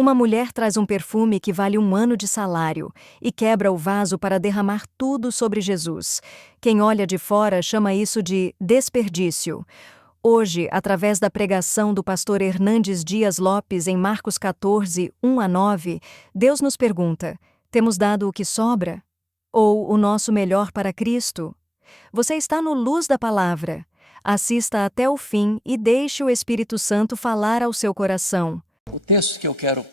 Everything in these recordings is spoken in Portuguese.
Uma mulher traz um perfume que vale 1 ano de salário e quebra o vaso para derramar tudo sobre Jesus. Quem olha de fora chama isso de desperdício. Hoje, através da pregação do pastor Hernandes Dias Lopes em Marcos 14, 1 a 9, Deus nos pergunta: temos dado o que sobra? Ou o nosso melhor para Cristo? Você está no Luz da Palavra. Assista até o fim e deixe o Espírito Santo falar ao seu coração. O texto que eu quero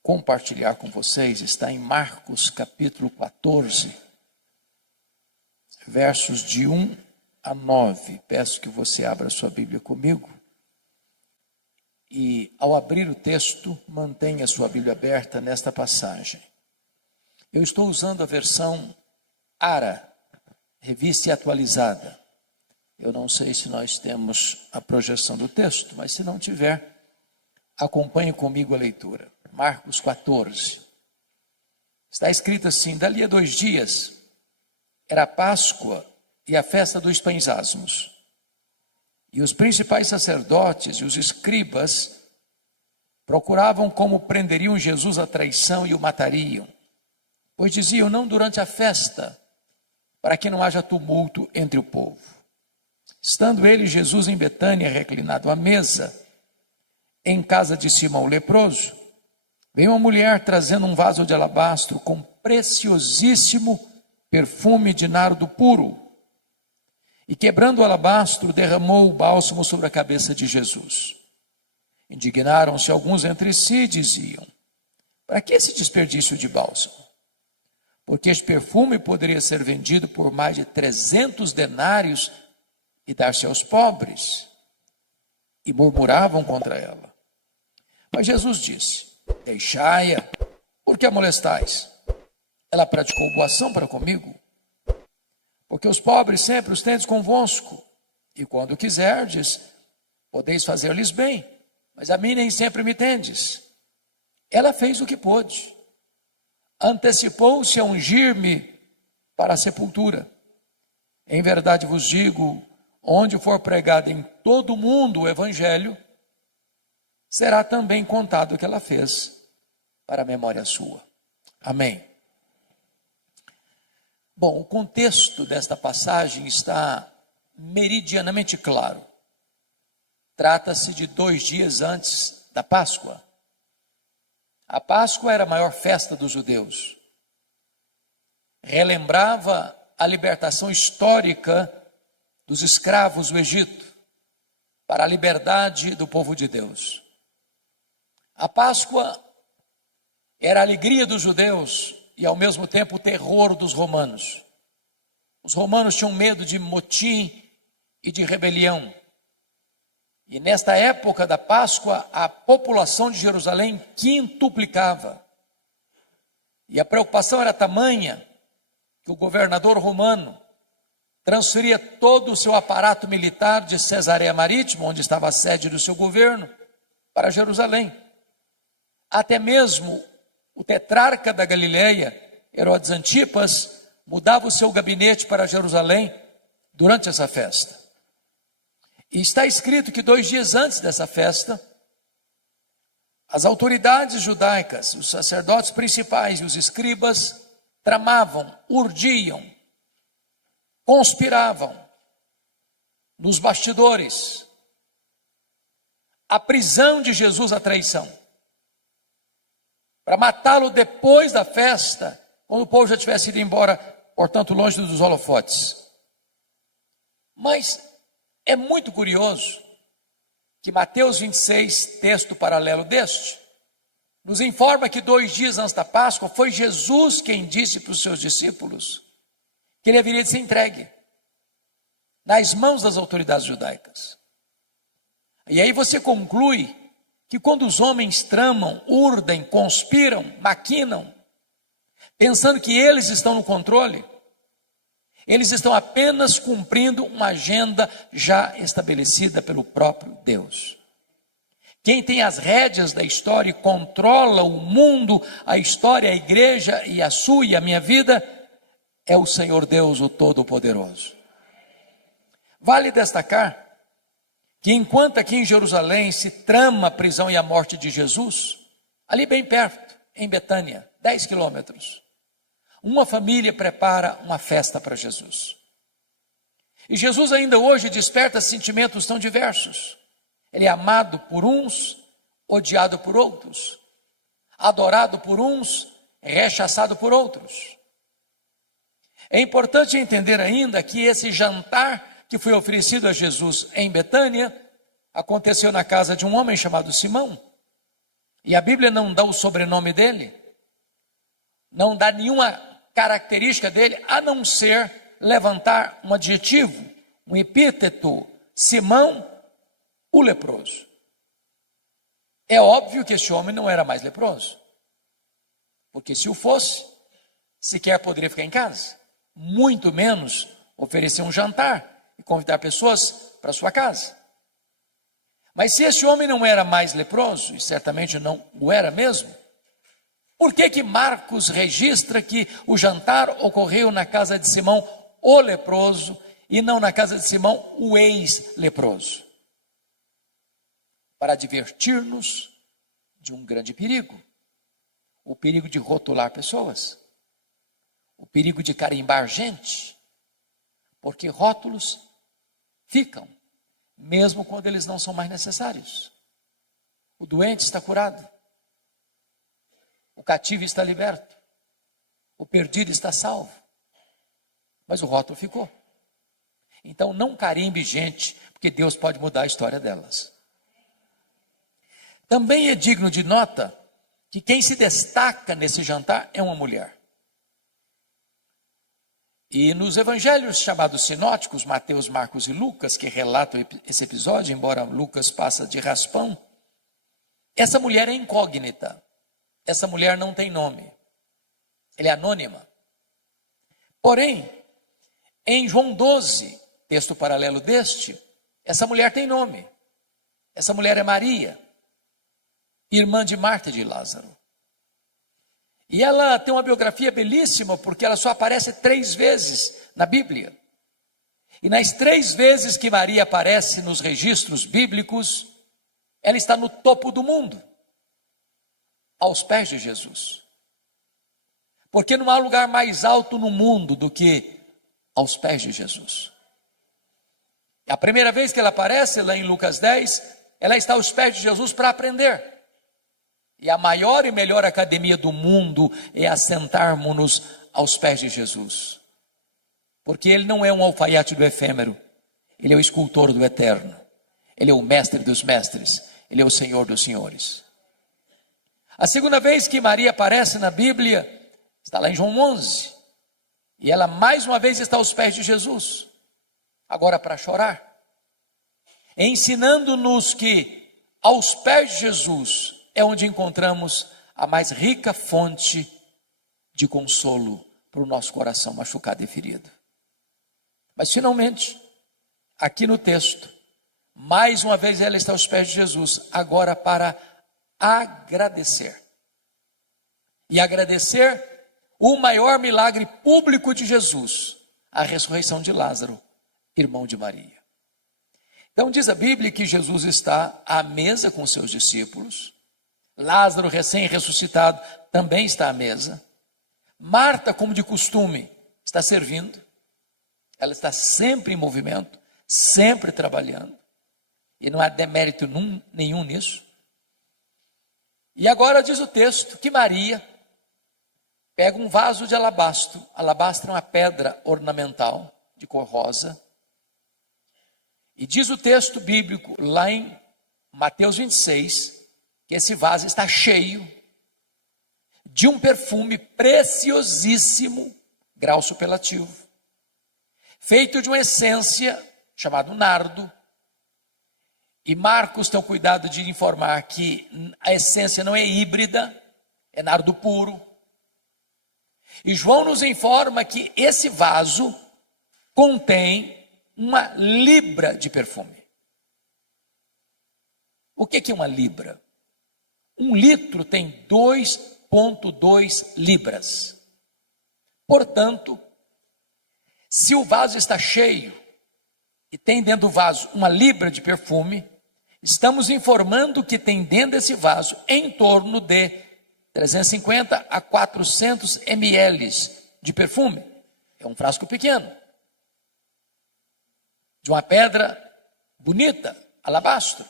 compartilhar com vocês está em Marcos capítulo 14, versos de 1 a 9. Peço que você abra sua Bíblia comigo. E ao abrir o texto, mantenha sua Bíblia aberta nesta passagem. Eu estou usando a versão ARA, revista e atualizada. Eu não sei se nós temos a projeção do texto, mas se não tiver, acompanhe comigo a leitura. Marcos 14. Está escrito assim: dali a 2 dias, era a Páscoa e a festa dos pães asmos. E os principais sacerdotes e os escribas procuravam como prenderiam Jesus à traição e o matariam. Pois diziam: não durante a festa, para que não haja tumulto entre o povo. Estando ele, Jesus, em Betânia, reclinado à mesa, em casa de Simão o leproso, veio uma mulher trazendo um vaso de alabastro com preciosíssimo perfume de nardo puro. E quebrando o alabastro, derramou o bálsamo sobre a cabeça de Jesus. Indignaram-se alguns entre si e diziam: para que esse desperdício de bálsamo? Porque este perfume poderia ser vendido por mais de 300 denários e dar-se aos pobres. E murmuravam contra ela. Mas Jesus disse: deixai-a, por que a molestais? Ela praticou boa ação para comigo. Porque os pobres sempre os tendes convosco, e quando quiserdes, podeis fazer-lhes bem, mas a mim nem sempre me tendes. Ela fez o que pôde. Antecipou-se a ungir-me para a sepultura. Em verdade vos digo, onde for pregado em todo o mundo o evangelho, será também contado o que ela fez para a memória sua. Amém. Bom, o contexto desta passagem está meridianamente claro. Trata-se de 2 dias antes da Páscoa. A Páscoa era a maior festa dos judeus. Relembrava a libertação histórica dos escravos do Egito para a liberdade do povo de Deus. A Páscoa era a alegria dos judeus e ao mesmo tempo o terror dos romanos. Os romanos tinham medo de motim e de rebelião. E nesta época da Páscoa, a população de Jerusalém quintuplicava. E a preocupação era tamanha que o governador romano transferia todo o seu aparato militar de Cesareia Marítima, onde estava a sede do seu governo, para Jerusalém. Até mesmo o tetrarca da Galileia, Herodes Antipas, mudava o seu gabinete para Jerusalém durante essa festa. E está escrito que 2 dias antes dessa festa, as autoridades judaicas, os sacerdotes principais e os escribas tramavam, urdiam, conspiravam nos bastidores a prisão de Jesus à traição, para matá-lo depois da festa, quando o povo já tivesse ido embora, portanto longe dos holofotes. Mas é muito curioso que Mateus 26, texto paralelo deste, nos informa que 2 dias antes da Páscoa, foi Jesus quem disse para os seus discípulos que ele haveria de ser entregue nas mãos das autoridades judaicas. E aí você conclui que quando os homens tramam, urdem, conspiram, maquinam, pensando que eles estão no controle, eles estão apenas cumprindo uma agenda já estabelecida pelo próprio Deus. Quem tem as rédeas da história e controla o mundo, a história, a igreja e a sua e a minha vida, é o Senhor Deus, o Todo-Poderoso. Vale destacar que enquanto aqui em Jerusalém se trama a prisão e a morte de Jesus, Ali bem perto, em Betânia, 10 quilômetros, uma família prepara uma festa para Jesus. E Jesus ainda hoje desperta sentimentos tão diversos. Ele é amado por uns, odiado por outros, adorado por uns, rechaçado por outros. É importante entender ainda que esse jantar que foi oferecido a Jesus em Betânia aconteceu na casa de um homem chamado Simão. E a Bíblia não dá o sobrenome dele, não dá nenhuma característica dele, a não ser levantar um adjetivo, um epíteto: Simão, o leproso. É óbvio que esse homem não era mais leproso, porque se o fosse, sequer poderia ficar em casa, muito menos oferecer um jantar e convidar pessoas para sua casa. Mas se esse homem não era mais leproso, e certamente não o era mesmo, por que Marcos registra que o jantar ocorreu na casa de Simão, o leproso, e não na casa de Simão, o ex-leproso? Para advertir-nos de um grande perigo, o perigo de rotular pessoas, o perigo de carimbar gente, porque rótulos ficam, mesmo quando eles não são mais necessários. O doente está curado, o cativo está liberto, o perdido está salvo, mas o rótulo ficou. Então não carimbe gente, porque Deus pode mudar a história delas. Também é digno de nota que quem se destaca nesse jantar é uma mulher. E nos evangelhos chamados sinóticos, Mateus, Marcos e Lucas, que relatam esse episódio, embora Lucas passa de raspão, essa mulher é incógnita, essa mulher não tem nome, ela é anônima. Porém, em João 12, texto paralelo deste, essa mulher tem nome, essa mulher é Maria, irmã de Marta e de Lázaro. E ela tem uma biografia belíssima, porque ela só aparece 3 vezes na Bíblia. E nas 3 vezes que Maria aparece nos registros bíblicos, ela está no topo do mundo, aos pés de Jesus. Porque não há lugar mais alto no mundo do que aos pés de Jesus. A primeira vez que ela aparece, lá em Lucas 10, ela está aos pés de Jesus para aprender. E a maior e melhor academia do mundo é assentarmos-nos aos pés de Jesus. Porque ele não é um alfaiate do efêmero, ele é o escultor do eterno, ele é o mestre dos mestres, ele é o Senhor dos senhores. A segunda vez que Maria aparece na Bíblia, está lá em João 11, e ela mais uma vez está aos pés de Jesus, agora para chorar, ensinando-nos que aos pés de Jesus é onde encontramos a mais rica fonte de consolo para o nosso coração machucado e ferido. Mas finalmente, aqui no texto, mais uma vez ela está aos pés de Jesus, agora para agradecer. E agradecer o maior milagre público de Jesus, a ressurreição de Lázaro, irmão de Maria. Então diz a Bíblia que Jesus está à mesa com seus discípulos, Lázaro, recém-ressuscitado, também está à mesa. Marta, como de costume, está servindo. Ela está sempre em movimento, sempre trabalhando. E não há demérito nenhum nisso. E agora diz o texto que Maria pega um vaso de alabastro. Alabastro é uma pedra ornamental de cor rosa. E diz o texto bíblico lá em Mateus 26, que esse vaso está cheio de um perfume preciosíssimo, grau superlativo, feito de uma essência chamada nardo. E Marcos tem o cuidado de informar que a essência não é híbrida, é nardo puro. E João nos informa que esse vaso contém 1 libra de perfume. O que é 1 libra? 1 litro tem 2,2 libras. Portanto, se o vaso está cheio e tem dentro do vaso 1 libra de perfume, estamos informando que tem dentro desse vaso em torno de 350 a 400 ml de perfume. É um frasco pequeno, de uma pedra bonita, alabastro.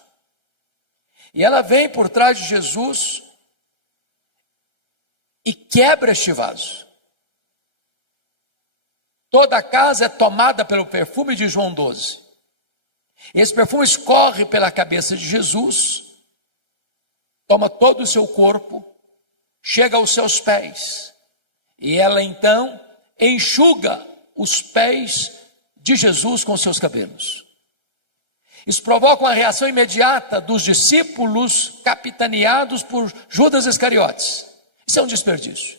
E ela vem por trás de Jesus e quebra este vaso. Toda a casa é tomada pelo perfume de João 12. Esse perfume escorre pela cabeça de Jesus, toma todo o seu corpo, chega aos seus pés. E ela então enxuga os pés de Jesus com seus cabelos. Isso provoca uma reação imediata dos discípulos capitaneados por Judas Iscariotes. Isso é um desperdício.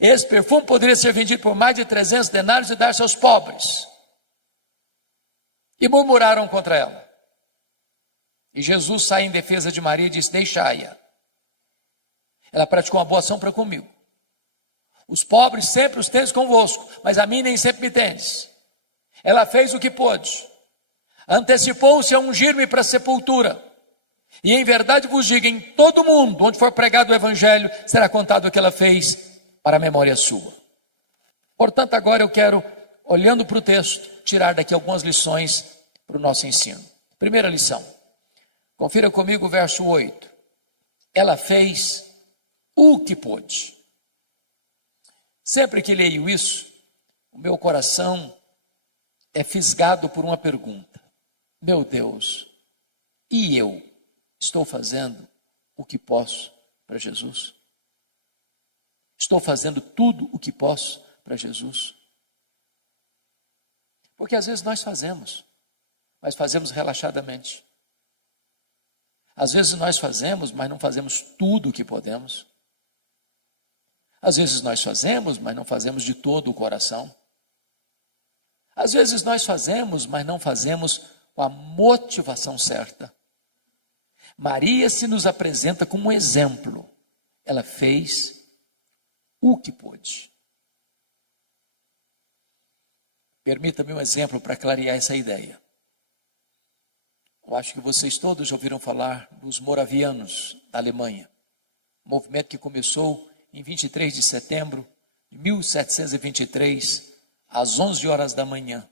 Esse perfume poderia ser vendido por mais de 300 denários e dar-se aos pobres. E murmuraram contra ela. E Jesus sai em defesa de Maria e diz: deixai-a. Ela praticou uma boa ação para comigo. Os pobres sempre os tendes convosco, mas a mim nem sempre me tendes. Ela fez o que pôde. Antecipou-se a ungir-me para a sepultura. E em verdade vos digo, em todo mundo, onde for pregado o evangelho, será contado o que ela fez para a memória sua. Portanto, agora eu quero, olhando para o texto, tirar daqui algumas lições para o nosso ensino. Primeira lição. Confira comigo o verso 8. Ela fez o que pôde. Sempre que leio isso, o meu coração é fisgado por uma pergunta. Meu Deus, e eu estou fazendo o que posso para Jesus? Estou fazendo tudo o que posso para Jesus? Porque às vezes nós fazemos, mas fazemos relaxadamente. Às vezes nós fazemos, mas não fazemos tudo o que podemos. Às vezes nós fazemos, mas não fazemos de todo o coração. Às vezes nós fazemos, mas não fazemos com a motivação certa. Maria se nos apresenta como um exemplo. Ela fez o que pôde. Permita-me um exemplo para clarear essa ideia. Eu acho que vocês todos já ouviram falar dos moravianos da Alemanha. Um movimento que começou em 23 de setembro de 1723, às 11 horas da manhã,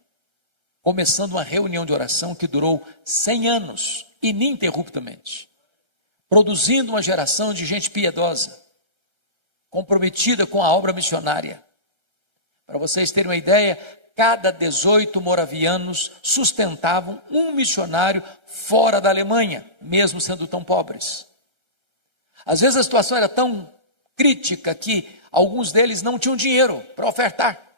começando uma reunião de oração que durou 100 anos, ininterruptamente, produzindo uma geração de gente piedosa, comprometida com a obra missionária. Para vocês terem uma ideia, cada 18 moravianos sustentavam um missionário fora da Alemanha, mesmo sendo tão pobres. Às vezes a situação era tão crítica que alguns deles não tinham dinheiro para ofertar.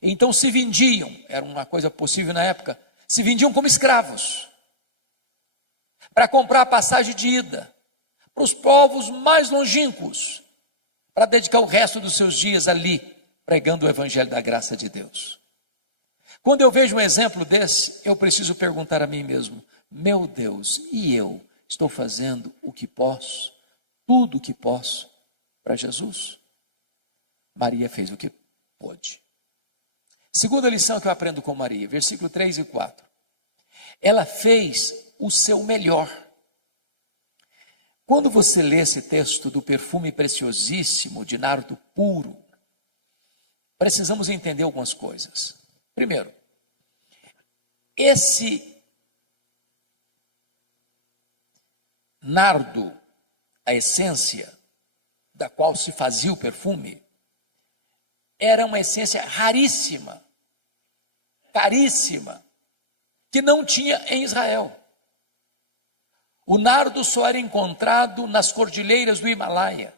Então se vendiam, era uma coisa possível na época, se vendiam como escravos, para comprar a passagem de ida, para os povos mais longínquos, para dedicar o resto dos seus dias ali, pregando o evangelho da graça de Deus. Quando eu vejo um exemplo desse, eu preciso perguntar a mim mesmo, meu Deus, e eu estou fazendo o que posso, tudo o que posso para Jesus? Maria fez o que pôde. Segunda lição que eu aprendo com Maria, versículo 3 e 4. Ela fez o seu melhor. Quando você lê esse texto do perfume preciosíssimo de nardo puro, precisamos entender algumas coisas. Primeiro, esse nardo, a essência da qual se fazia o perfume, era uma essência raríssima, caríssima, que não tinha em Israel. O nardo só era encontrado nas cordilheiras do Himalaia,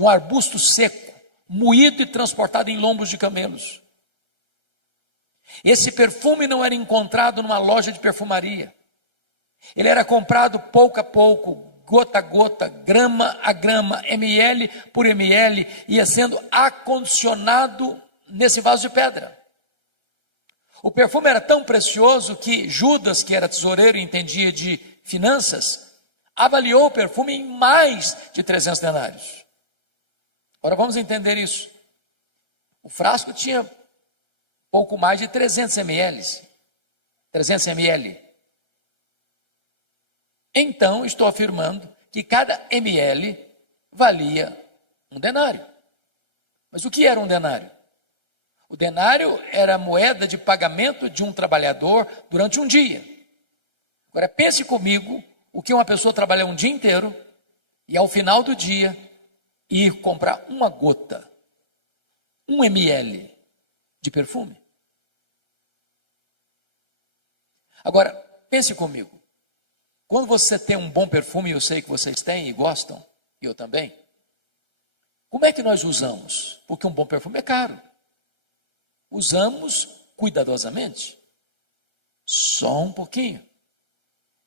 um arbusto seco, moído e transportado em lombos de camelos. Esse perfume não era encontrado numa loja de perfumaria. Ele era comprado pouco a pouco, gota a gota, grama a grama, ml por ml, ia sendo acondicionado nesse vaso de pedra. O perfume era tão precioso que Judas, que era tesoureiro e entendia de finanças, avaliou o perfume em mais de 300 denários. Agora vamos entender isso. O frasco tinha pouco mais de 300 ml. 300 ml. Então, estou afirmando que cada ml valia um denário. Mas o que era um denário? O denário era a moeda de pagamento de um trabalhador durante um dia. Agora pense comigo o que uma pessoa trabalha um dia inteiro e ao final do dia ir comprar uma gota, 1 ml de perfume. Agora pense comigo, quando você tem um bom perfume, eu sei que vocês têm e gostam, e eu também, como é que nós usamos? Porque um bom perfume é caro. Usamos cuidadosamente, só um pouquinho,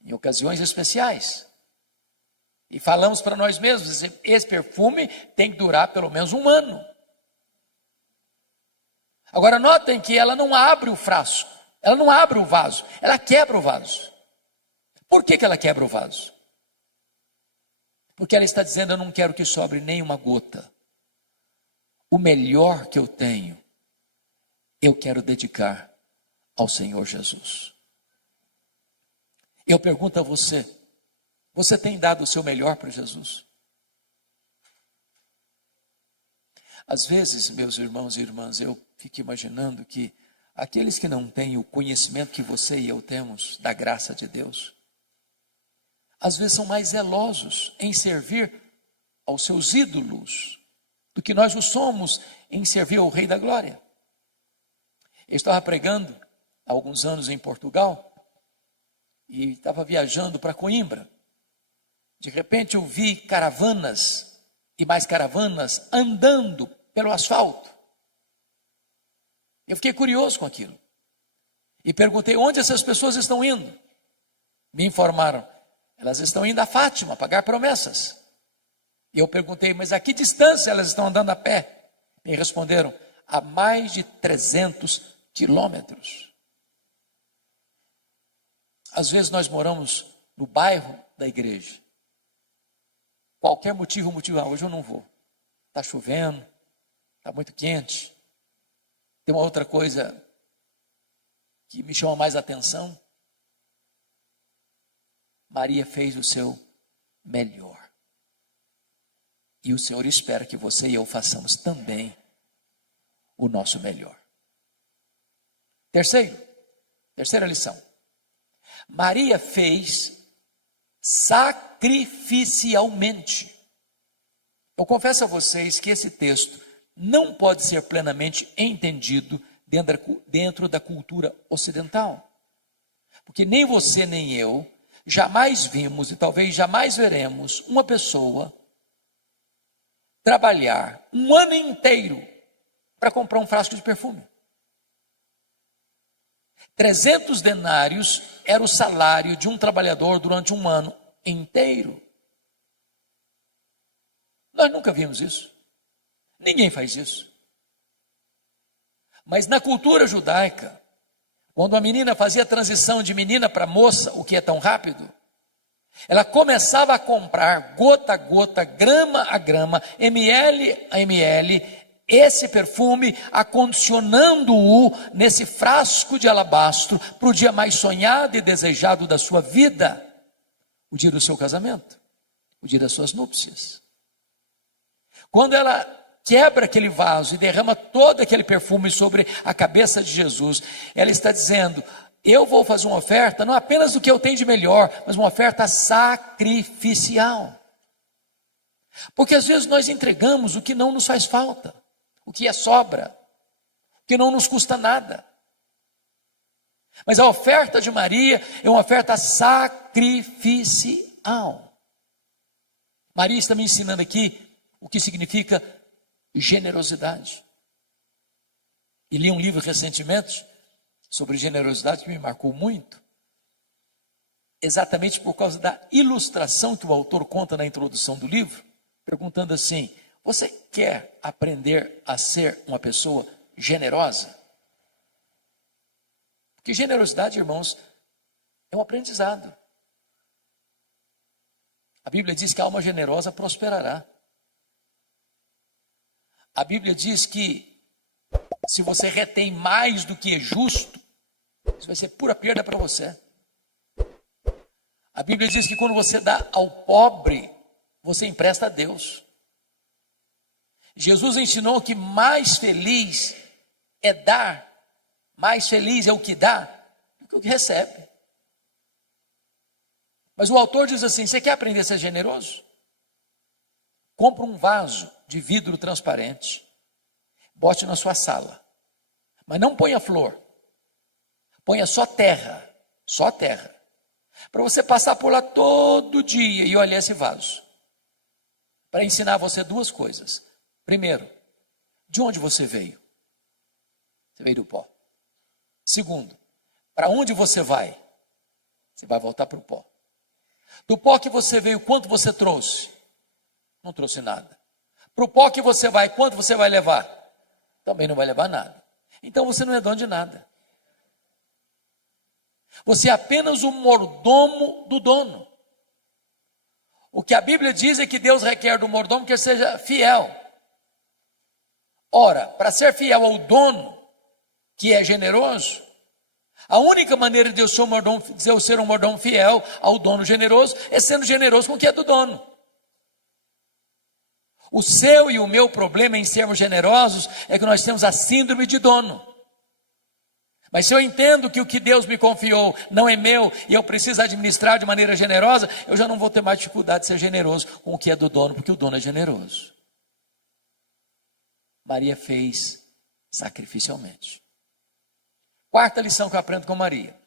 em ocasiões especiais. E falamos para nós mesmos, esse perfume tem que durar pelo menos um ano. Agora notem que ela não abre o frasco, ela não abre o vaso, ela quebra o vaso. Por que ela quebra o vaso? Porque ela está dizendo, eu não quero que sobre nem uma gota. O melhor que eu tenho, eu quero dedicar ao Senhor Jesus. Eu pergunto a você, você tem dado o seu melhor para Jesus? Às vezes, meus irmãos e irmãs, eu fico imaginando que aqueles que não têm o conhecimento que você e eu temos da graça de Deus, às vezes são mais zelosos em servir aos seus ídolos do que nós o somos em servir ao Rei da Glória. Eu estava pregando há alguns anos em Portugal e estava viajando para Coimbra. De repente eu vi caravanas e mais caravanas andando pelo asfalto. Eu fiquei curioso com aquilo e perguntei onde essas pessoas estão indo. Me informaram, elas estão indo a Fátima pagar promessas. E eu perguntei, mas a que distância elas estão andando a pé? Me responderam, a mais de 300 quilômetros. Às vezes nós moramos no bairro da igreja. Qualquer motivo, hoje eu não vou. Está chovendo, está muito quente. Tem uma outra coisa que me chama mais atenção. Maria fez o seu melhor. E o Senhor espera que você e eu façamos também o nosso melhor. Terceira lição. Maria fez sacrificialmente. Eu confesso a vocês que esse texto não pode ser plenamente entendido dentro da cultura ocidental. Porque nem você nem eu jamais vimos e talvez jamais veremos uma pessoa trabalhar um ano inteiro para comprar um frasco de perfume. 300 denários era o salário de um trabalhador durante um ano inteiro. Nós nunca vimos isso. Ninguém faz isso. Mas na cultura judaica, quando a menina fazia a transição de menina para moça, o que é tão rápido, ela começava a comprar gota a gota, grama a grama, ml a ml, esse perfume, acondicionando-o nesse frasco de alabastro para o dia mais sonhado e desejado da sua vida, o dia do seu casamento, o dia das suas núpcias. Quando ela quebra aquele vaso e derrama todo aquele perfume sobre a cabeça de Jesus, ela está dizendo, eu vou fazer uma oferta, não apenas do que eu tenho de melhor, mas uma oferta sacrificial. Porque às vezes nós entregamos o que não nos faz falta, o que é sobra, o que não nos custa nada. Mas a oferta de Maria é uma oferta sacrificial. Maria está me ensinando aqui o que significa generosidade. E li um livro recentemente sobre generosidade que me marcou muito, exatamente por causa da ilustração que o autor conta na introdução do livro, perguntando assim, você quer aprender a ser uma pessoa generosa? Porque generosidade, irmãos, é um aprendizado. A Bíblia diz que a alma generosa prosperará. A Bíblia diz que se você retém mais do que é justo, isso vai ser pura perda para você. A Bíblia diz que quando você dá ao pobre, você empresta a Deus. Jesus ensinou que mais feliz é dar, mais feliz é o que dá do que o que recebe. Mas o autor diz assim: você quer aprender a ser generoso? Compra um vaso de vidro transparente, bote na sua sala, mas não ponha flor, ponha só terra, para você passar por lá todo dia e olhar esse vaso, para ensinar você duas coisas. Primeiro, de onde você veio? Você veio do pó. Segundo, para onde você vai? Você vai voltar para o pó. Do pó que você veio, quanto você trouxe? Não trouxe nada. Para o pó que você vai, quanto você vai levar? Também não vai levar nada. Então você não é dono de nada. Você é apenas o mordomo do dono. O que a Bíblia diz é que Deus requer do mordomo que ele seja fiel. Ora, para ser fiel ao dono, que é generoso, a única maneira de eu ser um mordomo fiel ao dono generoso é sendo generoso com o que é do dono. O seu e o meu problema em sermos generosos é que nós temos a síndrome de dono. Mas se eu entendo que o que Deus me confiou não é meu e eu preciso administrar de maneira generosa, eu já não vou ter mais dificuldade de ser generoso com o que é do dono, porque o dono é generoso. Maria fez sacrificialmente. Quarta lição que eu aprendo com Maria.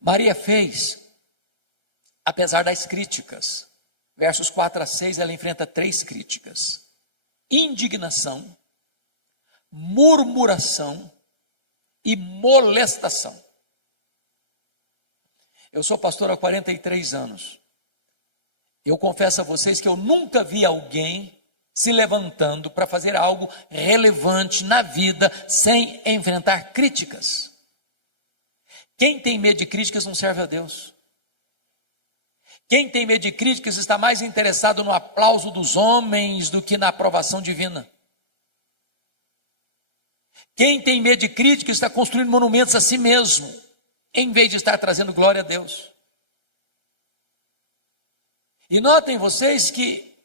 Maria fez, apesar das críticas. Versos 4 a 6, ela enfrenta 3 críticas: indignação, murmuração e molestação. Eu sou pastor há 43 anos. Eu confesso a vocês que eu nunca vi alguém se levantando para fazer algo relevante na vida sem enfrentar críticas. Quem tem medo de críticas não serve a Deus. Quem tem medo de críticas está mais interessado no aplauso dos homens do que na aprovação divina. Quem tem medo de críticas está construindo monumentos a si mesmo, em vez de estar trazendo glória a Deus. E notem vocês que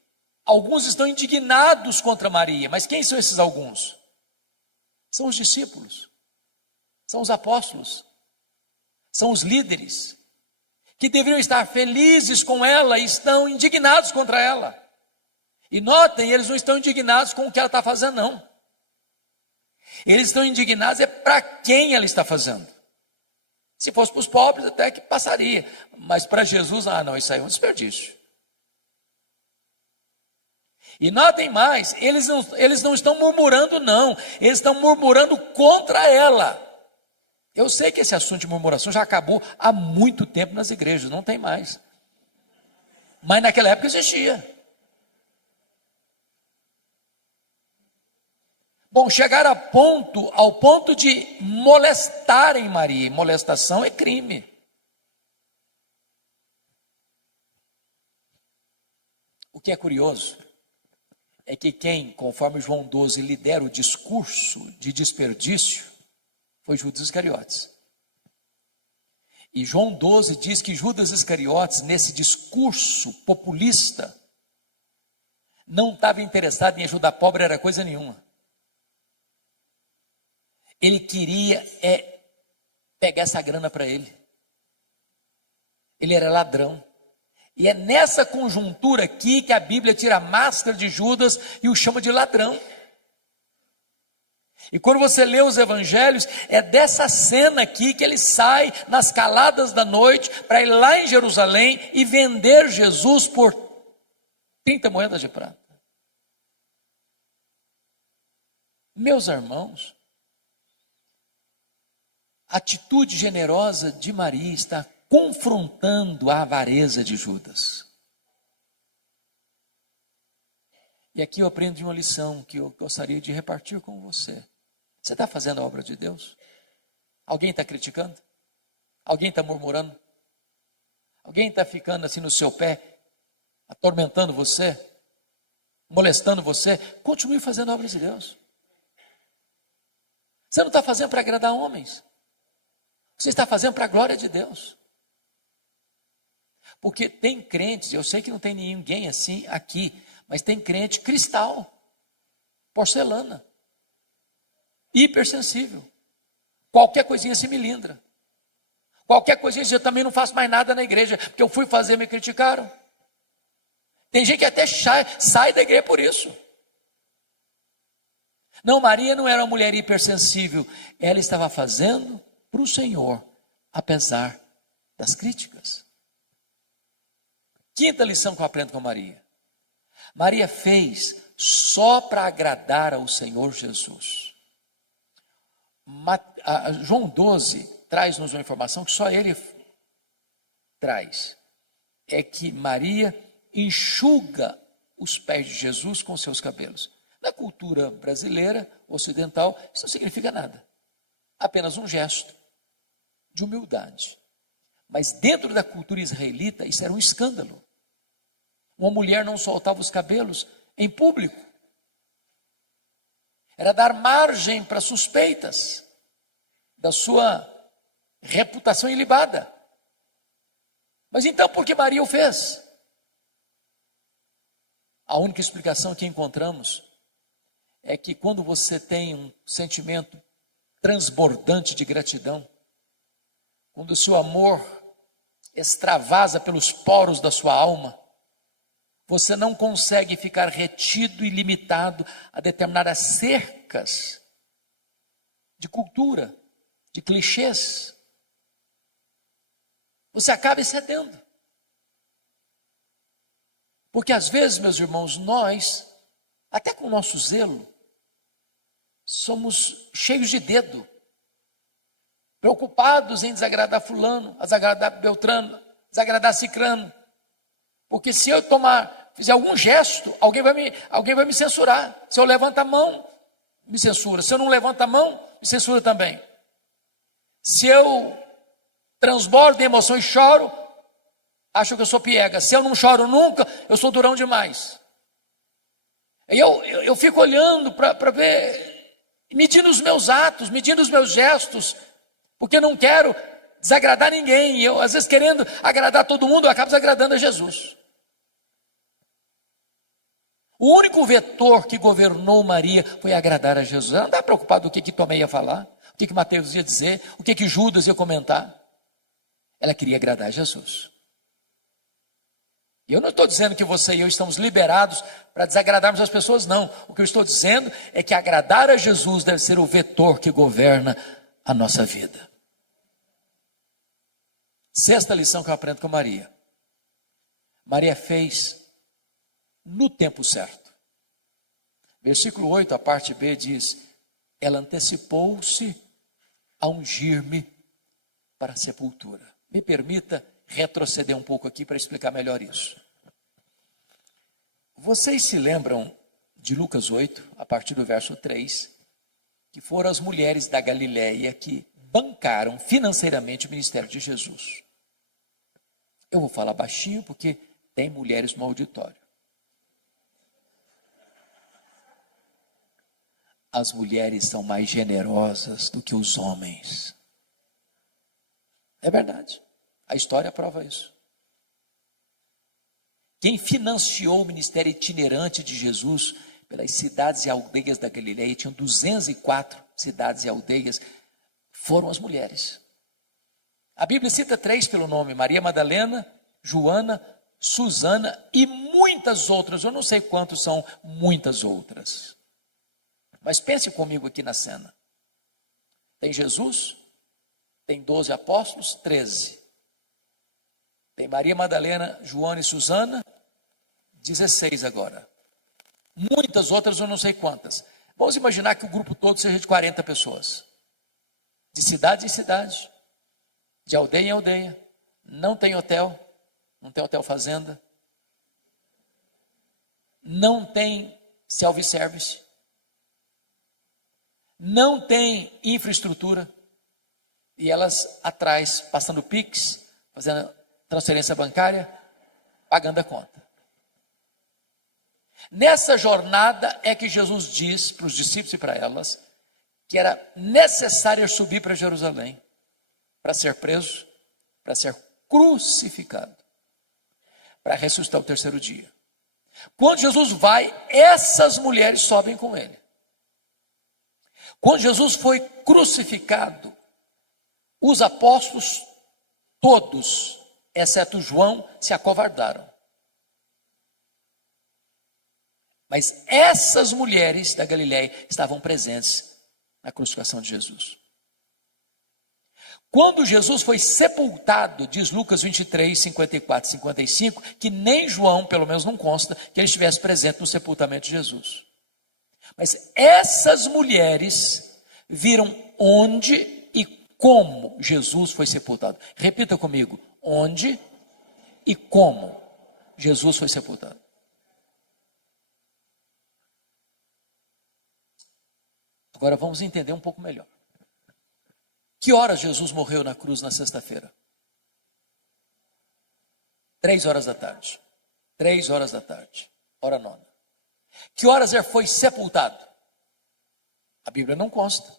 alguns estão indignados contra Maria, mas quem são esses alguns? São os discípulos, são os apóstolos, são os líderes, que deveriam estar felizes com ela e estão indignados contra ela. E notem, eles não estão indignados com o que ela está fazendo, não. Eles estão indignados para quem ela está fazendo. Se fosse para os pobres, até que passaria. Mas para Jesus, não, isso aí é um desperdício. E notem mais, eles não estão murmurando, não. Eles estão murmurando contra ela. Eu sei que esse assunto de murmuração já acabou há muito tempo nas igrejas, não tem mais. Mas naquela época existia. Bom, chegaram ao ponto de molestarem Maria. Molestação é crime. O que é curioso é que quem, conforme João 12, lidera o discurso de desperdício foi Judas Iscariotes. E João 12 diz que Judas Iscariotes, nesse discurso populista, não estava interessado em ajudar pobre, era coisa nenhuma. Ele queria pegar essa grana para ele. Ele era ladrão. E é nessa conjuntura aqui que a Bíblia tira a máscara de Judas e o chama de ladrão. E quando você lê os evangelhos, é dessa cena aqui que ele sai nas caladas da noite para ir lá em Jerusalém e vender Jesus por 30 moedas de prata. Meus irmãos, a atitude generosa de Maria está confrontando a avareza de Judas. E aqui eu aprendo uma lição que eu gostaria de repartir com você. Você está fazendo a obra de Deus? Alguém está criticando? Alguém está murmurando? Alguém está ficando assim no seu pé, atormentando você, molestando você? Continue fazendo a obra de Deus. Você não está fazendo para agradar homens. Você está fazendo para a glória de Deus. Porque tem crentes, eu sei que não tem ninguém assim aqui, mas tem crente cristal, porcelana, hipersensível. Qualquer coisinha se melindra. Qualquer coisinha, eu também não faço mais nada na igreja, porque eu fui fazer, me criticaram. Tem gente que até sai da igreja por isso. Não, Maria não era uma mulher hipersensível, ela estava fazendo para o Senhor, apesar das críticas. Quinta lição que eu aprendo com Maria. Maria fez só para agradar ao Senhor Jesus. João 12 traz-nos uma informação que só ele traz. É que Maria enxuga os pés de Jesus com seus cabelos. Na cultura brasileira, ocidental, isso não significa nada. Apenas um gesto de humildade. Mas dentro da cultura israelita, isso era um escândalo. Uma mulher não soltava os cabelos em público. Era dar margem para suspeitas da sua reputação ilibada. Mas então, por que Maria o fez? A única explicação que encontramos é que quando você tem um sentimento transbordante de gratidão, quando o seu amor extravasa pelos poros da sua alma, você não consegue ficar retido e limitado a determinadas cercas de cultura, de clichês. Você acaba excedendo. Porque às vezes, meus irmãos, nós, até com o nosso zelo, somos cheios de dedo, preocupados em desagradar fulano, desagradar Beltrano, desagradar Cicrano. Porque se eu fizer algum gesto, alguém vai me censurar. Se eu levanto a mão, me censura. Se eu não levanto a mão, me censura também. Se eu transbordo em emoção e choro, acho que eu sou piega. Se eu não choro nunca, eu sou durão demais. E eu fico olhando para ver, medindo os meus atos, medindo os meus gestos, porque eu não quero desagradar ninguém. Eu, às vezes, querendo agradar todo mundo, eu acabo desagradando a Jesus. O único vetor que governou Maria foi agradar a Jesus. Ela não estava preocupada com o que Tomé ia falar, o que Mateus ia dizer, o que Judas ia comentar. Ela queria agradar a Jesus. E eu não estou dizendo que você e eu estamos liberados para desagradarmos as pessoas, não. O que eu estou dizendo é que agradar a Jesus deve ser o vetor que governa a nossa vida. Sexta lição que eu aprendo com Maria. Maria fez no tempo certo. Versículo 8, a parte B diz: ela antecipou-se a ungir-me para a sepultura. Me permita retroceder um pouco aqui para explicar melhor isso. Vocês se lembram de Lucas 8, a partir do verso 3, que foram as mulheres da Galileia que bancaram financeiramente o ministério de Jesus. Eu vou falar baixinho porque tem mulheres no auditório. As mulheres são mais generosas do que os homens. É verdade. A história prova isso. Quem financiou o ministério itinerante de Jesus pelas cidades e aldeias da Galileia, tinham 204 cidades e aldeias, foram as mulheres. A Bíblia cita 3 pelo nome: Maria Madalena, Joana, Susana e muitas outras. Eu não sei quantos são muitas outras. Mas pense comigo aqui na cena. Tem Jesus, tem 12 apóstolos, 13. Tem Maria Madalena, Joana e Susana, 16 agora. Muitas outras, eu não sei quantas. Vamos imaginar que o grupo todo seja de 40 pessoas. De cidade em cidade, de aldeia em aldeia. Não tem hotel fazenda. Não tem self-service. Não tem infraestrutura. E elas atrás, passando Pix, fazendo transferência bancária, pagando a conta. Nessa jornada é que Jesus diz para os discípulos e para elas que era necessário subir para Jerusalém para ser preso, para ser crucificado. para ressuscitar o terceiro dia. Quando Jesus vai, essas mulheres sobem com ele. Quando Jesus foi crucificado, os apóstolos todos, exceto João, se acovardaram. Mas essas mulheres da Galileia estavam presentes na crucificação de Jesus. Quando Jesus foi sepultado, diz Lucas 23, 54 e 55, que nem João, pelo menos não consta, que ele estivesse presente no sepultamento de Jesus. Mas essas mulheres viram onde e como Jesus foi sepultado. Repita comigo, onde e como Jesus foi sepultado. Agora vamos entender um pouco melhor. Que horas Jesus morreu na cruz na sexta-feira? 3 horas da tarde. 3 horas da tarde. Hora nona. Que horas ele foi sepultado? A Bíblia não consta.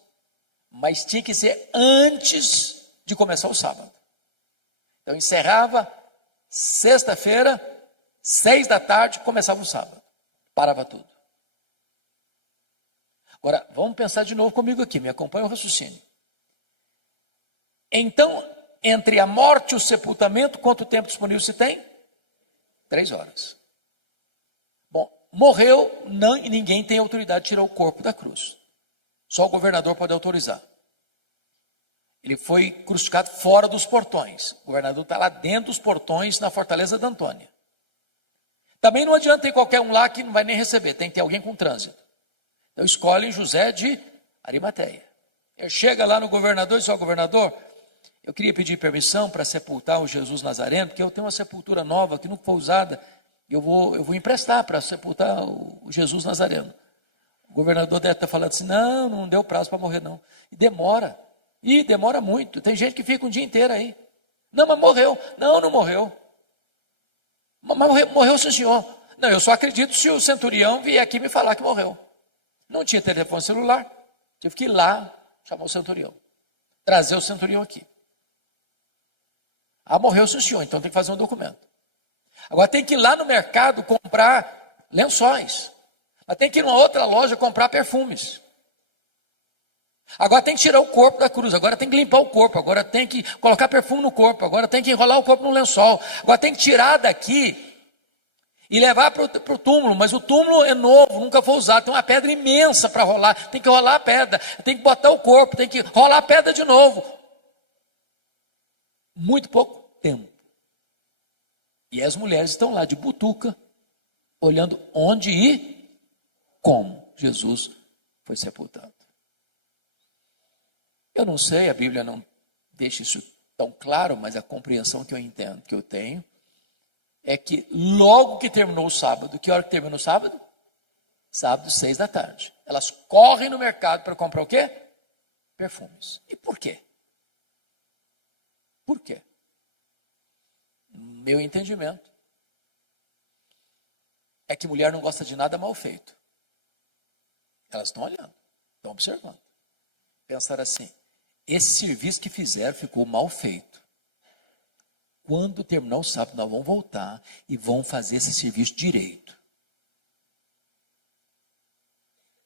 Mas tinha que ser antes de começar o sábado. Então encerrava sexta-feira, 6 da tarde, começava o sábado. Parava tudo. Agora, vamos pensar de novo comigo aqui, me acompanha o raciocínio. Então, entre a morte e o sepultamento, quanto tempo disponível se tem? 3 horas. Bom, morreu, ninguém tem autoridade de tirar o corpo da cruz. Só o governador pode autorizar. Ele foi crucificado fora dos portões. O governador está lá dentro dos portões, na fortaleza da Antônia. Também não adianta ter qualquer um lá que não vai nem receber, tem que ter alguém com trânsito. Então escolhem José de Arimateia. Ele chega lá no governador e diz: ó, governador, eu queria pedir permissão para sepultar o Jesus Nazareno, porque eu tenho uma sepultura nova que nunca foi usada, eu vou emprestar para sepultar o Jesus Nazareno. O governador deve estar falando assim: não deu prazo para morrer não. E demora. E demora muito. Tem gente que fica um dia inteiro aí. Não, mas morreu. Não morreu. Mas morreu sim, senhor. Não, eu só acredito se o centurião vier aqui me falar que morreu. Não tinha telefone celular. Tive que ir lá chamar o centurião. Trazer o centurião aqui. Ah, morreu sim, senhor. Então tem que fazer um documento. Agora tem que ir lá no mercado comprar lençóis. Mas tem que ir numa outra loja comprar perfumes. Agora tem que tirar o corpo da cruz, agora tem que limpar o corpo, agora tem que colocar perfume no corpo, agora tem que enrolar o corpo no lençol, agora tem que tirar daqui e levar para o túmulo, mas o túmulo é novo, nunca foi usado, tem uma pedra imensa para rolar, tem que rolar a pedra, tem que botar o corpo, tem que rolar a pedra de novo. Muito pouco tempo. E as mulheres estão lá de butuca, olhando onde e como Jesus foi sepultado. Eu não sei, a Bíblia não deixa isso tão claro, mas a compreensão que eu entendo, que eu tenho, é que logo que terminou o sábado, que hora que terminou o sábado? Sábado, 6 da tarde. Elas correm no mercado para comprar o quê? Perfumes. E por quê? Por quê? Meu entendimento é que mulher não gosta de nada mal feito. Elas estão olhando, estão observando. Pensaram assim: esse serviço que fizeram ficou mal feito. Quando terminar o sábado, nós vamos voltar e vamos fazer esse serviço direito.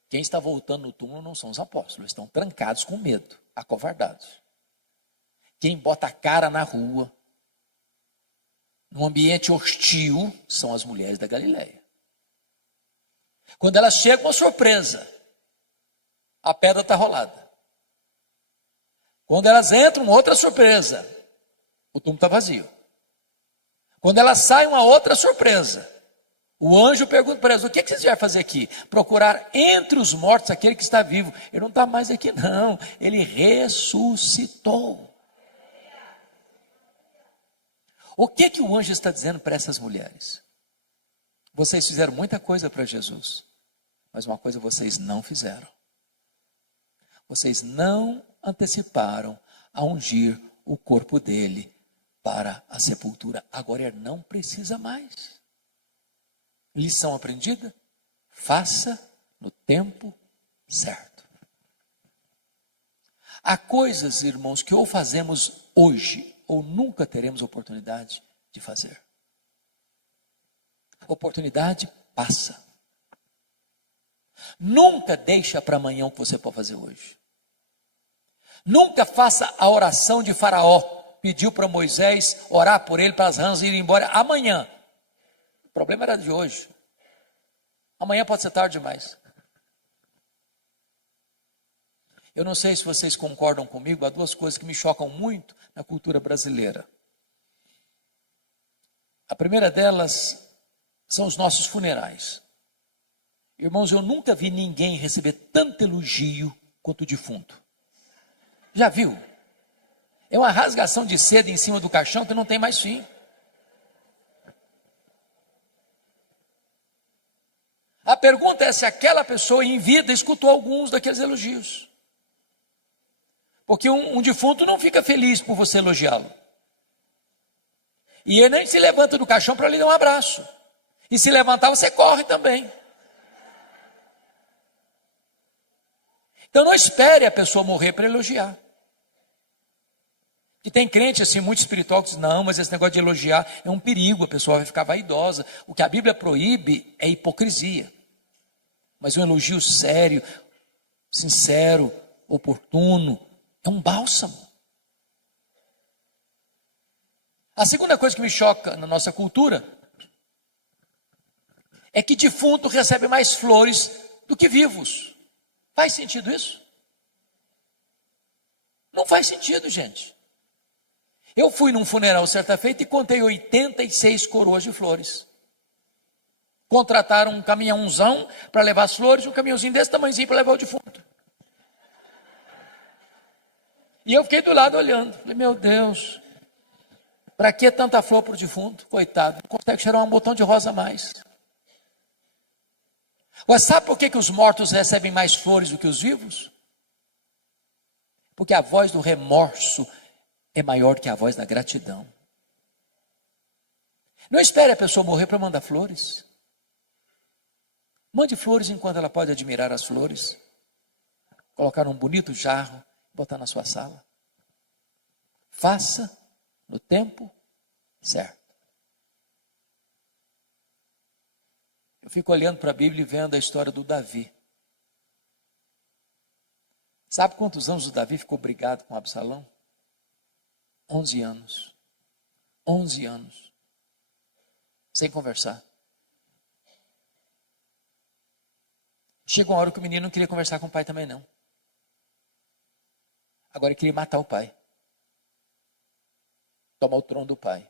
Quem está voltando no túmulo não são os apóstolos, eles estão trancados com medo, acovardados. Quem bota a cara na rua, num ambiente hostil, são as mulheres da Galileia. Quando elas chegam, uma surpresa, a pedra está rolada. Quando elas entram, outra surpresa, o túmulo está vazio. Quando elas saem, uma outra surpresa, o anjo pergunta para elas: o que é que vocês vieram fazer aqui? Procurar entre os mortos aquele que está vivo. Ele não está mais aqui não, ele ressuscitou. O que que o anjo está dizendo para essas mulheres? Vocês fizeram muita coisa para Jesus, mas uma coisa vocês não fizeram. Vocês não anteciparam a ungir o corpo dele para a sepultura. Agora ele não precisa mais. Lição aprendida? Faça no tempo certo. Há coisas, irmãos, que ou fazemos hoje ou nunca teremos oportunidade de fazer. Oportunidade passa. Nunca deixa para amanhã o que você pode fazer hoje. Nunca faça a oração de Faraó. Pediu para Moisés orar por ele, para as rãs irem embora amanhã. O problema era de hoje. Amanhã pode ser tarde demais. Eu não sei se vocês concordam comigo, há duas coisas que me chocam muito na cultura brasileira. A primeira delas são os nossos funerais. Irmãos, eu nunca vi ninguém receber tanto elogio quanto o defunto. Já viu? É uma rasgação de seda em cima do caixão que não tem mais fim. A pergunta é se aquela pessoa em vida escutou alguns daqueles elogios. Porque um defunto não fica feliz por você elogiá-lo. E ele nem se levanta do caixão para lhe dar um abraço. E se levantar, você corre também. Então não espere a pessoa morrer para elogiar. E tem crente assim, muito espiritual, que diz, não, mas esse negócio de elogiar é um perigo, a pessoa vai ficar vaidosa. O que a Bíblia proíbe é hipocrisia. Mas um elogio sério, sincero, oportuno, é um bálsamo. A segunda coisa que me choca na nossa cultura é que defunto recebe mais flores do que vivos. Faz sentido isso? Não faz sentido, gente. Eu fui num funeral certa feita e contei 86 coroas de flores. Contrataram um caminhãozão para levar as flores, um caminhãozinho desse tamanhozinho para levar o defunto. E eu fiquei do lado olhando. Falei, meu Deus, para que tanta flor para o defunto? Coitado, não consegue cheirar um botão de rosa a mais. Mas sabe por que os mortos recebem mais flores do que os vivos? Porque a voz do remorso é maior que a voz da gratidão. Não espere a pessoa morrer para mandar flores. Mande flores enquanto ela pode admirar as flores. Colocar um bonito jarro, botar na sua sala. Faça no tempo certo. Eu fico olhando para a Bíblia e vendo a história do Davi. Sabe quantos anos o Davi ficou brigado com Absalão? 11 anos. 11 anos. Sem conversar. Chegou uma hora que o menino não queria conversar com o pai também não. Agora ele queria matar o pai. Tomar o trono do pai.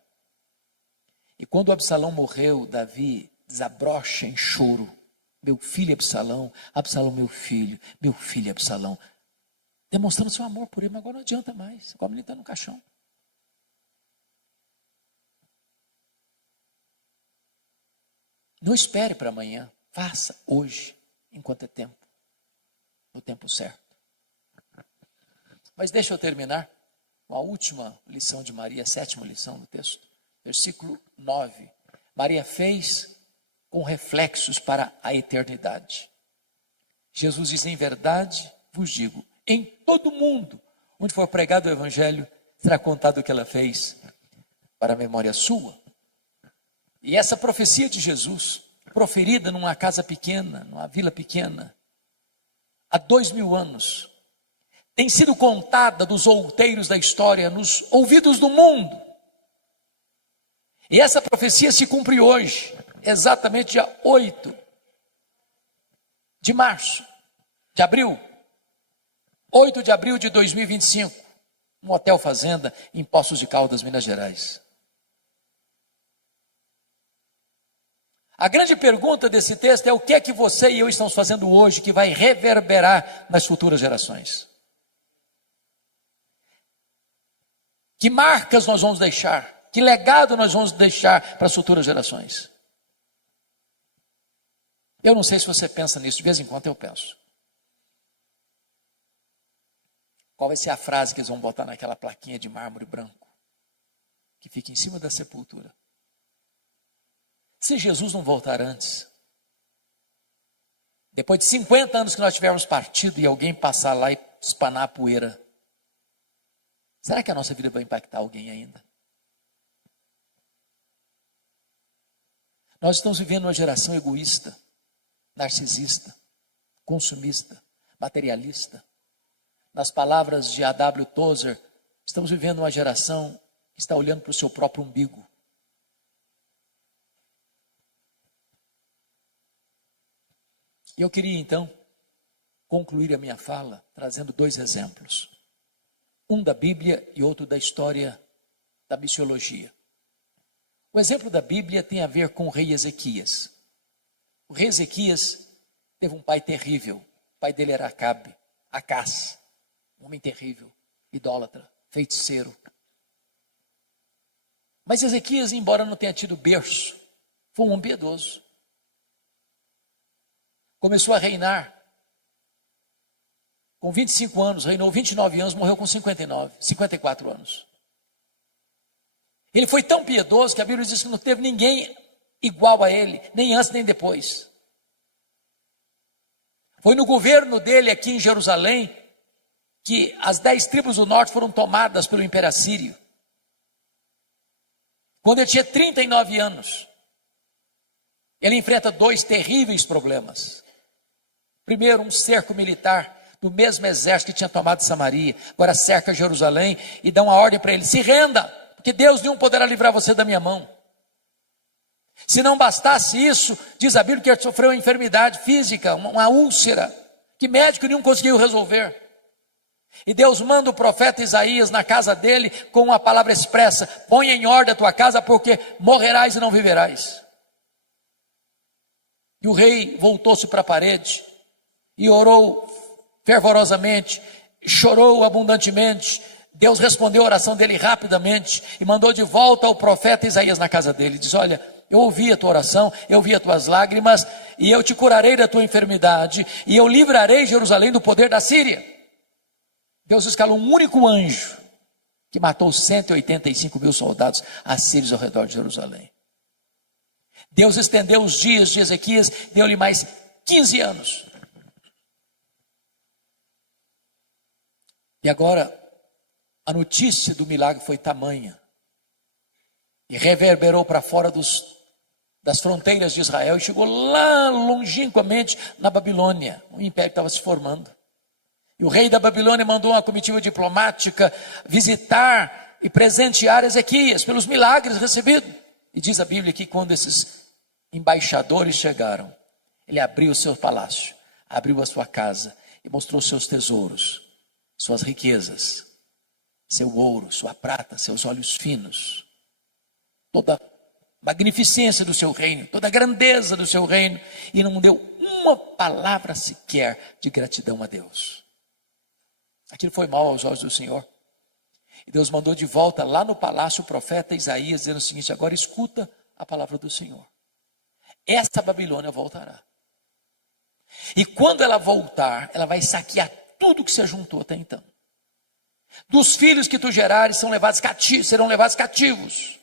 E quando o Absalão morreu, Davi desabrocha em choro. Meu filho Absalão, Absalão meu filho Absalão. Demonstrando seu amor por ele, mas agora não adianta mais. Agora o menino está no caixão. Não espere para amanhã. Faça hoje, enquanto é tempo. No tempo certo. Mas deixa eu terminar com a última lição de Maria, a sétima lição do texto. Versículo 9. Maria fez com reflexos para a eternidade. Jesus diz, em verdade vos digo, em todo mundo, onde for pregado o evangelho, será contado o que ela fez para a memória sua. E essa profecia de Jesus, proferida numa casa pequena, numa vila pequena, há 2000 anos, tem sido contada dos outeiros da história, nos ouvidos do mundo. E essa profecia se cumpre hoje, exatamente dia 8 de março, de abril, 8 de abril de 2025, no Hotel Fazenda, em Poços de Caldas, Minas Gerais. A grande pergunta desse texto é o que é que você e eu estamos fazendo hoje que vai reverberar nas futuras gerações? Que marcas nós vamos deixar? Que legado nós vamos deixar para as futuras gerações? Eu não sei se você pensa nisso, de vez em quando eu penso. Qual vai ser a frase que eles vão botar naquela plaquinha de mármore branco que fica em cima da sepultura? Se Jesus não voltar antes, depois de 50 anos que nós tivermos partido e alguém passar lá e espanar a poeira, será que a nossa vida vai impactar alguém ainda? Nós estamos vivendo uma geração egoísta, narcisista, consumista, materialista. Nas palavras de A.W. Tozer, estamos vivendo uma geração que está olhando para o seu próprio umbigo. E eu queria então concluir a minha fala trazendo 2 exemplos. Um da Bíblia e outro da história da missiologia. O exemplo da Bíblia tem a ver com o rei Ezequias. O rei Ezequias teve um pai terrível. O pai dele era Acabe, Acás, um homem terrível, idólatra, feiticeiro. Mas Ezequias, embora não tenha tido berço, foi um homem piedoso. Começou a reinar. Com 25 anos, reinou 29 anos, morreu com 54 anos. Ele foi tão piedoso que a Bíblia diz que não teve ninguém igual a ele, nem antes nem depois. Foi no governo dele aqui em Jerusalém que as 10 tribos do norte foram tomadas pelo Império Assírio. Quando ele tinha 39 anos, ele enfrenta 2 terríveis problemas. Primeiro, um cerco militar do mesmo exército que tinha tomado Samaria, agora cerca Jerusalém e dá uma ordem para ele: se renda, porque Deus nenhum poderá livrar você da minha mão. Se não bastasse isso, diz a Bíblia que ele sofreu uma enfermidade física, uma úlcera, que médico nenhum conseguiu resolver. E Deus manda o profeta Isaías na casa dele com uma palavra expressa: põe em ordem a tua casa, porque morrerás e não viverás. E o rei voltou-se para a parede e orou fervorosamente, chorou abundantemente. Deus respondeu a oração dele rapidamente e mandou de volta o profeta Isaías na casa dele. Diz: olha, eu ouvi a tua oração, eu ouvi as tuas lágrimas, e eu te curarei da tua enfermidade, e eu livrarei Jerusalém do poder da Síria. Deus escalou um único anjo que matou 185 mil soldados assírios ao redor de Jerusalém. Deus estendeu os dias de Ezequias, deu-lhe mais 15 anos. E agora, a notícia do milagre foi tamanha e reverberou para fora das fronteiras de Israel e chegou lá longínquamente na Babilônia, o império que estava se formando. E o rei da Babilônia mandou uma comitiva diplomática visitar e presentear Ezequias pelos milagres recebidos. E diz a Bíblia que quando esses embaixadores chegaram, ele abriu o seu palácio, abriu a sua casa e mostrou seus tesouros, suas riquezas, seu ouro, sua prata, seus olhos finos, toda a magnificência do seu reino, toda a grandeza do seu reino, e não deu uma palavra sequer de gratidão a Deus. Aquilo foi mal aos olhos do Senhor. E Deus mandou de volta lá no palácio o profeta Isaías, dizendo o seguinte: agora escuta a palavra do Senhor. Essa Babilônia voltará. E quando ela voltar, ela vai saquear tudo que se ajuntou até então. Dos filhos que tu gerares serão levados cativos.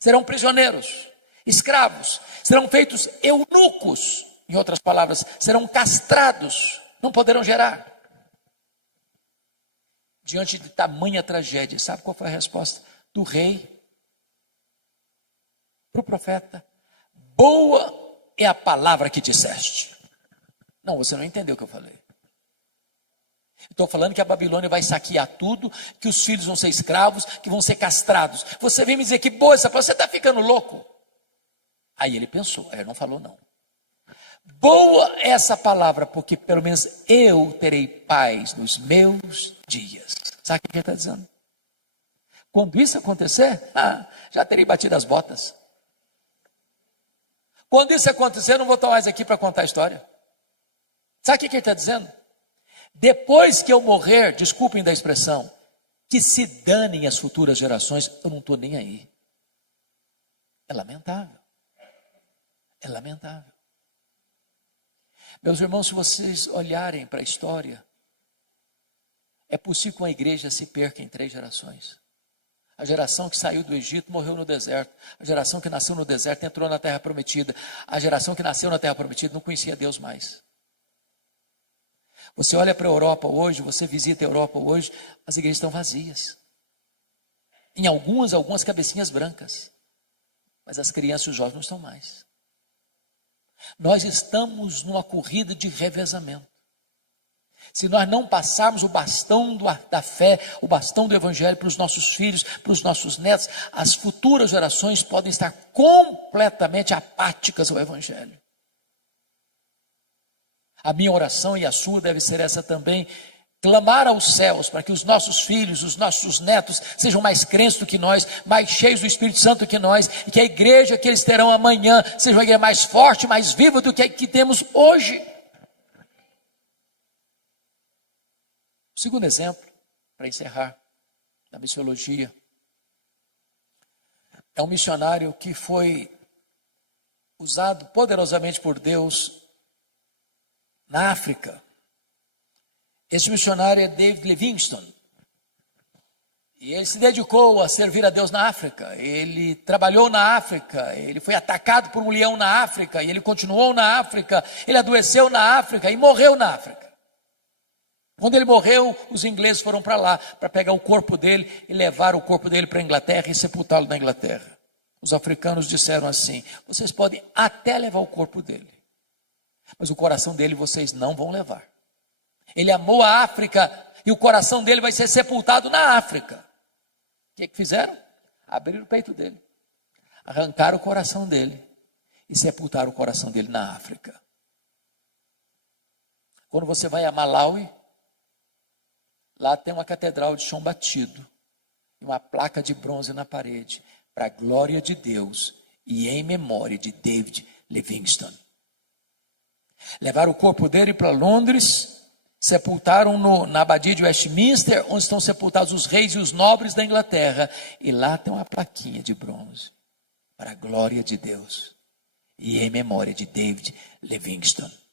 Serão prisioneiros, escravos, serão feitos eunucos. Em outras palavras, serão castrados, não poderão gerar. Diante de tamanha tragédia, sabe qual foi a resposta do rei para o profeta? Boa é a palavra que disseste. Não, você não entendeu o que eu falei. Estou falando que a Babilônia vai saquear tudo, que os filhos vão ser escravos, que vão ser castrados. Você vem me dizer que boa essa palavra, você está ficando louco. Aí ele pensou, ele não falou não. Boa é essa palavra, porque pelo menos eu terei paz nos meus dias. Sabe o que ele está dizendo? Quando isso acontecer, já terei batido as botas. Quando isso acontecer, eu não vou estar mais aqui para contar a história. Sabe o que ele está dizendo? Depois que eu morrer, desculpem da expressão, que se danem as futuras gerações, eu não estou nem aí. É lamentável. É lamentável. Meus irmãos, se vocês olharem para a história, é possível que uma igreja se perca em 3 gerações. A geração que saiu do Egito morreu no deserto. A geração que nasceu no deserto entrou na terra prometida. A geração que nasceu na terra prometida não conhecia Deus mais. Você olha para a Europa hoje, você visita a Europa hoje, as igrejas estão vazias. Em algumas cabecinhas brancas. Mas as crianças e os jovens não estão mais. Nós estamos numa corrida de revezamento. Se nós não passarmos o bastão da fé, o bastão do evangelho para os nossos filhos, para os nossos netos, as futuras gerações podem estar completamente apáticas ao evangelho. A minha oração e a sua deve ser essa também: clamar aos céus para que os nossos filhos, os nossos netos sejam mais crentes do que nós, mais cheios do Espírito Santo do que nós, e que a igreja que eles terão amanhã seja uma igreja mais forte, mais viva do que a que temos hoje. O segundo exemplo, para encerrar, da missiologia, é um missionário que foi usado poderosamente por Deus na África. Esse missionário é David Livingstone. E ele se dedicou a servir a Deus na África. Ele trabalhou na África. Ele foi atacado por um leão na África. E ele continuou na África. Ele adoeceu na África e morreu na África. Quando ele morreu, os ingleses foram para lá para pegar o corpo dele e levar o corpo dele para a Inglaterra e sepultá-lo na Inglaterra. Os africanos disseram assim: vocês podem até levar o corpo dele, mas o coração dele vocês não vão levar. Ele amou a África e o coração dele vai ser sepultado na África. O que fizeram? Abriram o peito dele, arrancaram o coração dele e sepultaram o coração dele na África. Quando você vai a Malawi, lá tem uma catedral de chão batido e uma placa de bronze na parede, para a glória de Deus e em memória de David Livingstone. Levaram o corpo dele para Londres, sepultaram na abadia de Westminster, onde estão sepultados os reis e os nobres da Inglaterra, e lá tem uma plaquinha de bronze, para a glória de Deus e em memória de David Livingstone.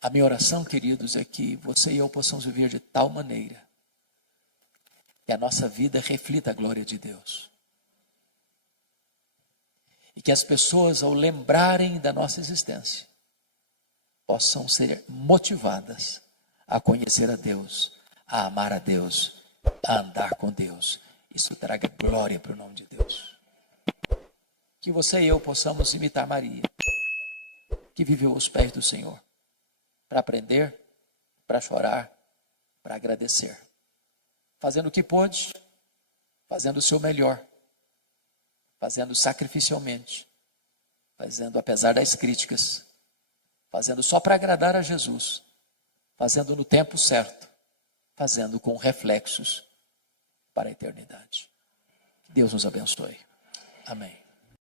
A minha oração, queridos, é que você e eu possamos viver de tal maneira que a nossa vida reflita a glória de Deus. E que as pessoas, ao lembrarem da nossa existência, possam ser motivadas a conhecer a Deus, a amar a Deus, a andar com Deus. Isso traga glória para o nome de Deus. Que você e eu possamos imitar Maria, que viveu aos pés do Senhor, para aprender, para chorar, para agradecer. Fazendo o que pôde, fazendo o seu melhor, fazendo sacrificialmente, fazendo apesar das críticas, fazendo só para agradar a Jesus, fazendo no tempo certo, fazendo com reflexos para a eternidade. Que Deus nos abençoe. Amém.